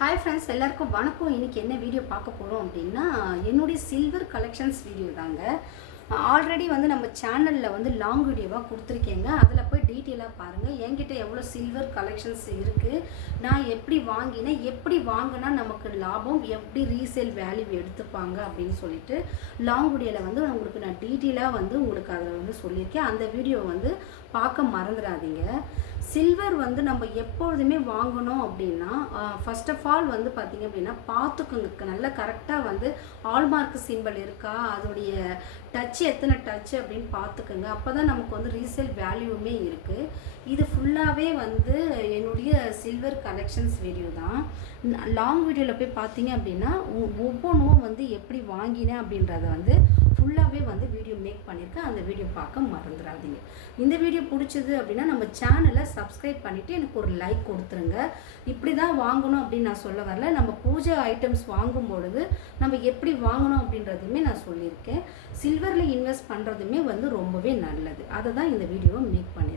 Hi friends, எல்லாருக்கும் வணக்கம். இன்றைக்கி என்ன வீடியோ பார்க்க போகிறோம் அப்படின்னா, என்னுடைய சில்வர் கலெக்ஷன்ஸ் வீடியோ தாங்க. ஆல்ரெடி நம்ம சேனலில் லாங் வீடியோவாக கொடுத்துருக்கேங்க. அதில் போய் டீட்டெயிலாக பாருங்கள். என்கிட்ட எவ்வளோ சில்வர் கலெக்ஷன்ஸ் இருக்குது, நான் எப்படி வாங்கினேன், எப்படி வாங்கினா நமக்கு லாபம், எப்படி ரீசேல் வேல்யூ எடுத்துப்பாங்க அப்படின்னு சொல்லிட்டு லாங் வீடியோவில் உங்களுக்கு நான் டீட்டெயிலாக உங்களுக்கு அதில் சொல்லியிருக்கேன். அந்த வீடியோ பார்க்க மறந்துடாதீங்க. சில்வர் நம்ம எப்பொழுதுமே வாங்கணும் அப்படின்னா, ஃபர்ஸ்ட் ஆஃப் ஆல் பார்த்திங்க அப்படின்னா பார்த்துக்குங்க, நல்லா கரெக்டாக ஆல்மார்க் சிம்பிள் இருக்கா, அதோடைய டச் எத்தனை டச் அப்படின்னு பார்த்துக்குங்க. அப்போ தான் நமக்கு ரீசேல் வேல்யூமே இருக்குது. இது ஃபுல்லாகவே என்னுடைய சில்வர் கலெக்ஷன்ஸ் வீடியோ தான். லாங் வீடியோவில் போய் பார்த்தீங்க அப்படின்னா ஒவ்வொன்றும் எப்படி வாங்கினேன் அப்படின்றத ஃபுல்லாகவே வீடியோ மேக் பண்ணியிருக்கேன். அந்த வீடியோ பார்க்க மறந்துடாதீங்க. இந்த வீடியோ பிடிச்சது அப்படின்னா நம்ம சேனலை சப்ஸ்கிரைப் பண்ணிவிட்டு எனக்கு ஒரு லைக் கொடுத்துருங்க. இப்படி தான் வாங்கணும் அப்படின்னு நான் சொல்ல வரல. நம்ம பூஜை ஐட்டம்ஸ் வாங்கும் பொழுது நம்ம எப்படி வாங்கணும் அப்படின்றதுமே நான் சொல்லியிருக்கேன். சில்வரில் இன்வெஸ்ட் பண்ணுறதுமே ரொம்பவே நல்லது. அதை தான் இந்த வீடியோவை மேக் பண்ணி